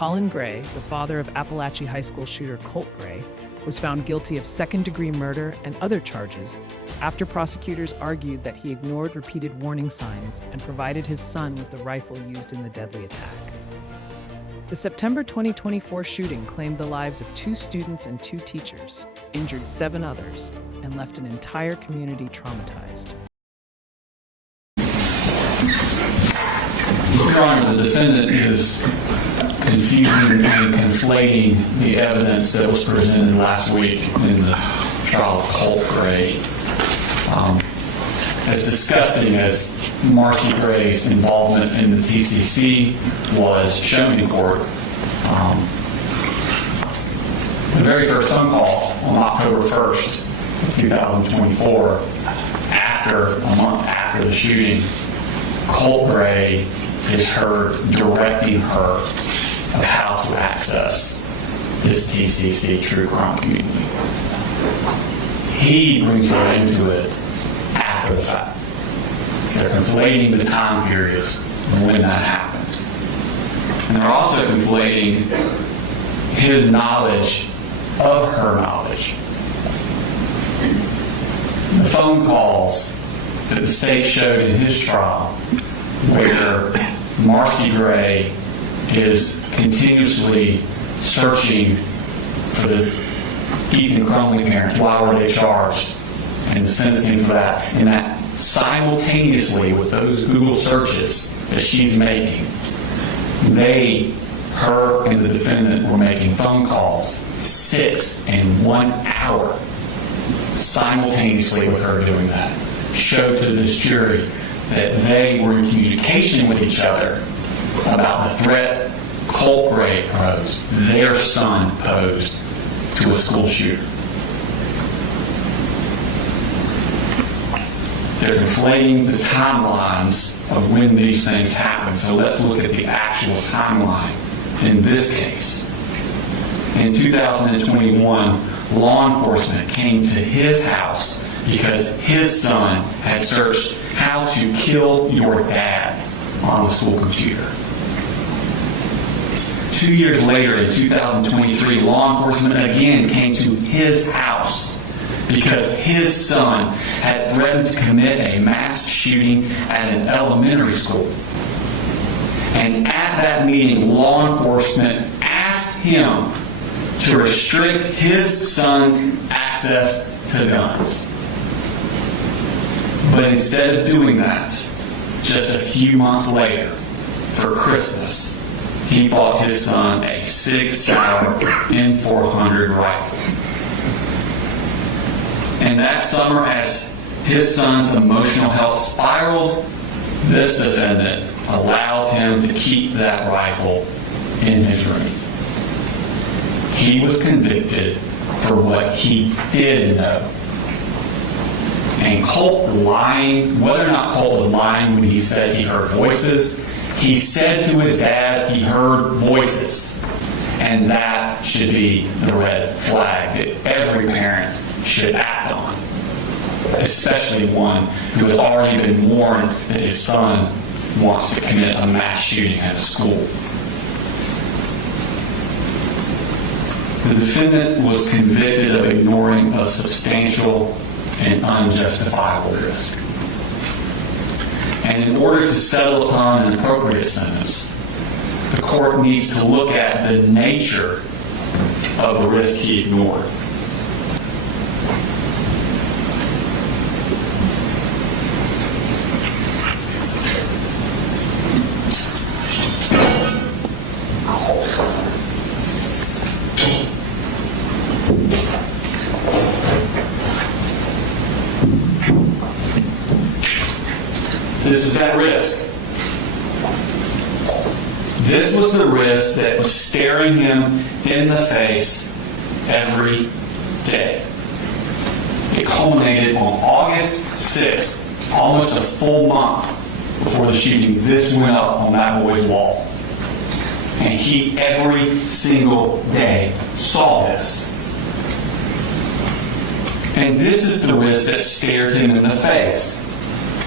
Colin Gray, the father of Apalachee High School shooter Colt Gray, was found guilty of second-degree murder and other charges after prosecutors argued that he ignored repeated warning signs and provided his son with the rifle used in the deadly attack. The September 2024 shooting claimed the lives of 2 students and 2 teachers, injured 7 others, and left an entire community traumatized. Your Honor, the defendant is confusing and conflating the evidence that was presented last week in the trial of Colt Gray. As disgusting as Marcy Gray's involvement in the TCC was shown in court, the very first phone call on October 1st, 2024, a month after the shooting, Colt Gray is heard directing her of how to access this TCC true crime community. He brings her into it after the fact. They're conflating the time periods when that happened. And they're also conflating his knowledge of her knowledge. The phone calls that the state showed in his trial, where Marcy Gray is continuously searching for the Ethan Crumley parents, why were they charged, and the sentencing for that, and that simultaneously with those Google searches that she's making, her and the defendant were making phone calls 6 in 1 hour simultaneously with her doing that. Showed to this jury that they were in communication with each other about the threat Colt Gray posed, their son posed to a school shooter. They're conflating the timelines of when these things happen. So let's look at the actual timeline in this case. In 2021, law enforcement came to his house because his son had searched how to kill your dad on the school computer. 2 years later, in 2023, law enforcement again came to his house because his son had threatened to commit a mass shooting at an elementary school. And at that meeting, law enforcement asked him to restrict his son's access to guns. But instead of doing that, just a few months later, for Christmas, he bought his son a Sig Sauer M400 rifle. And that summer, as his son's emotional health spiraled, this defendant allowed him to keep that rifle in his room. He was convicted for what he did know. And Colt lying, whether or not Colt was lying when he says he heard voices, he said to his dad he heard voices. And that should be the red flag that every parent should act on, especially one who has already been warned that his son wants to commit a mass shooting at a school. The defendant was convicted of ignoring a substantial and unjustifiable risk. And in order to settle upon an appropriate sentence, the court needs to look at the nature of the risk he ignored. This is that risk. This was the risk that was staring him in the face every day. It culminated on August 6th, almost a full month before the shooting. This went up on that boy's wall. And he, every single day, saw this. And this is the risk that stared him in the face.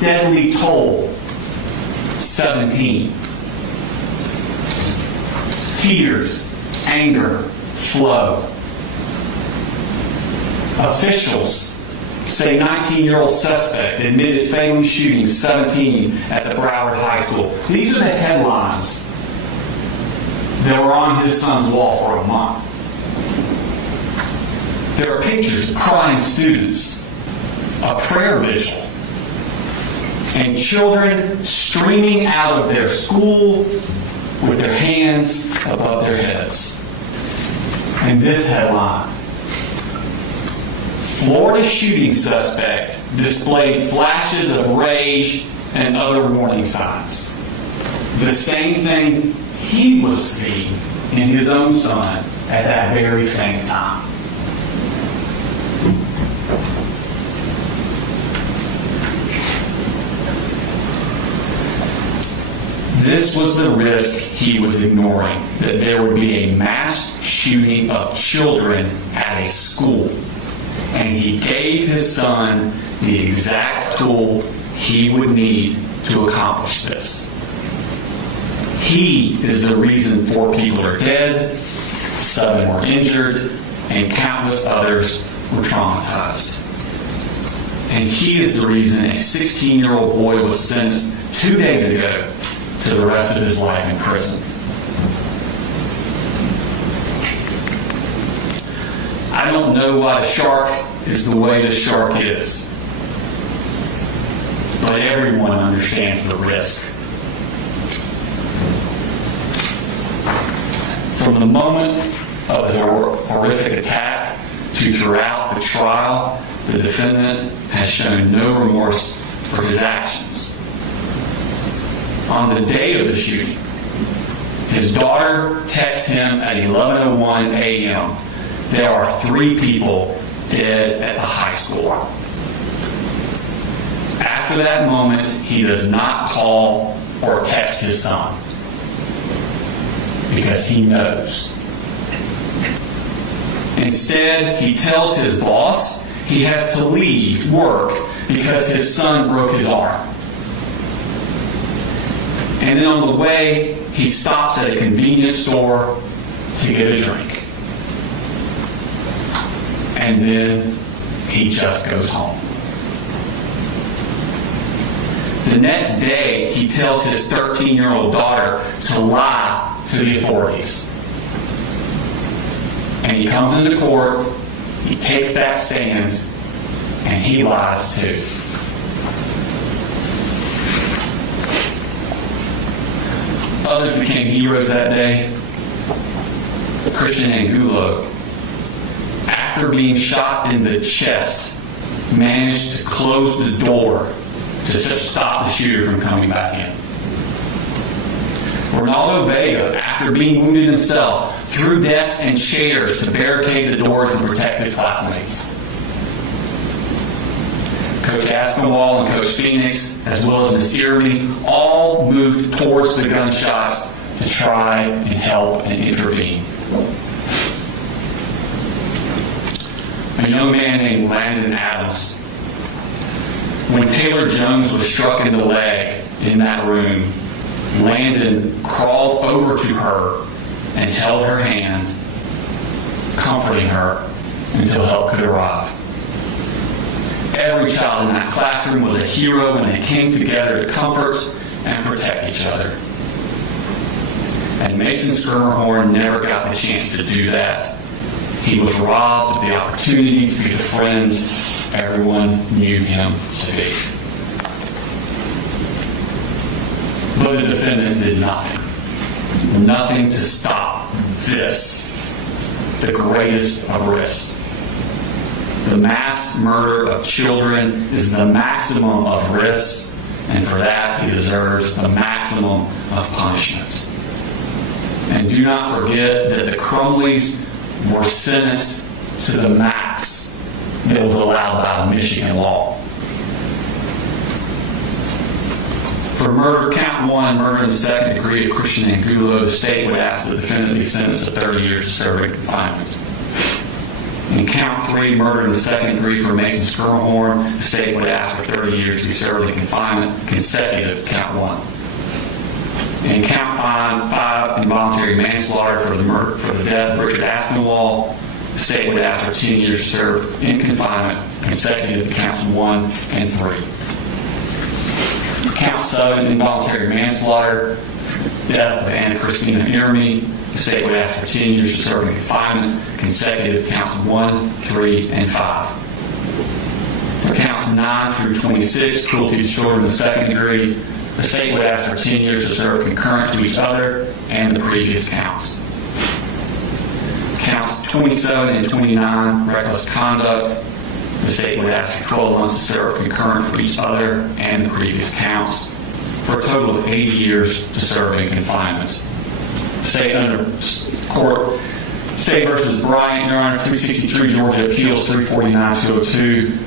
Deadly toll, 17. Tears, anger flow. Officials say 19-year-old suspect admitted fatally shooting 17 at the Barrow High School. These are the headlines that were on his son's wall for a month. There are pictures of crying students, a prayer vigil, and children streaming out of their school with their hands above their heads. And this headline: Florida shooting suspect displayed flashes of rage and other warning signs. The same thing he was seeing in his own son at that very same time. This was the risk he was ignoring, that there would be a mass shooting of children at a school. And he gave his son the exact tool he would need to accomplish this. He is the reason 4 people are dead, 7 were injured, and countless others were traumatized. And he is the reason a 16-year-old boy was sentenced 2 days ago to the rest of his life in prison. I don't know why the shark is the way the shark is, but everyone understands the risk. From the moment of the horrific attack to throughout the trial, the defendant has shown no remorse for his actions. On the day of the shooting, his daughter texts him at 11:01 a.m. There are 3 people dead at the high school. After that moment, he does not call or text his son because he knows. Instead, he tells his boss he has to leave work because his son broke his arm. And then on the way, he stops at a convenience store to get a drink. And then he just goes home. The next day, he tells his 13-year-old daughter to lie to the authorities. And he comes into court, he takes that stand, and he lies too. Others became heroes that day. Christian Angulo, after being shot in the chest, managed to close the door to stop the shooter from coming back in. Ronaldo Vega, after being wounded himself, threw desks and chairs to barricade the doors and protect his classmates. Coach Aspinwall and Coach Phoenix, as well as Ms. Irving, all moved towards the gunshots to try and help and intervene. A young man named Landon Adams, when Taylor Jones was struck in the leg in that room, Landon crawled over to her and held her hand, comforting her until help could arrive. Every child in that classroom was a hero, and they came together to comfort and protect each other. And Mason Skirmerhorn never got the chance to do that. He was robbed of the opportunity to be the friend everyone knew him to be. But the defendant did nothing. Nothing to stop this, the greatest of risks. The mass murder of children is the maximum of risk, and for that he deserves the maximum of punishment. And do not forget that the Crumleys were sentenced to the max that was allowed by Michigan law. For murder, count 1, murder in the second degree of Christian Angulo, the state would ask the defendant be sentenced to 30 years of serving confinement. In count 3, murder in the second degree for Mason Skirmerhorn, the state would ask for 30 years to be served in confinement consecutive to count 1. In count 5, involuntary involuntary manslaughter for the death of Richard Aspinwall. The state would ask for 10 years to serve in confinement consecutive to counts 1 and 3. For count 7, involuntary manslaughter for the death of Anna Christina Irmy. The state would ask for 10 years to serve in confinement consecutive to counts 1, 3, and 5. For counts 9 through 26, cruelty to children in the second degree, the state would ask for 10 years to serve concurrent to each other and the previous counts. Counts 27 and 29, reckless conduct, the state would ask for 12 months to serve concurrent for each other and the previous counts, for a total of 80 years to serve in confinement. State under court, State versus Bryant, Your Honor, 363 Georgia Appeals 349-202,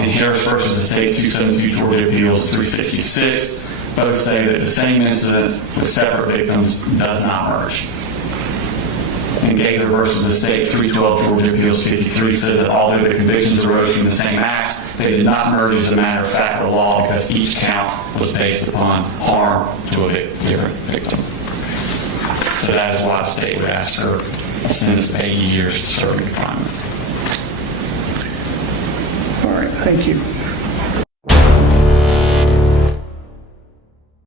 and Harris versus the State 272 Georgia Appeals 366. Both say that the same incident with separate victims does not merge. And Gaither versus the State 312 Georgia Appeals 53 says that although the convictions arose from the same acts, they did not merge as a matter of fact or law because each count was based upon harm to a different victim. So that is why the state would ask for a sentence of 8 years to serve in confinement. All right, thank you.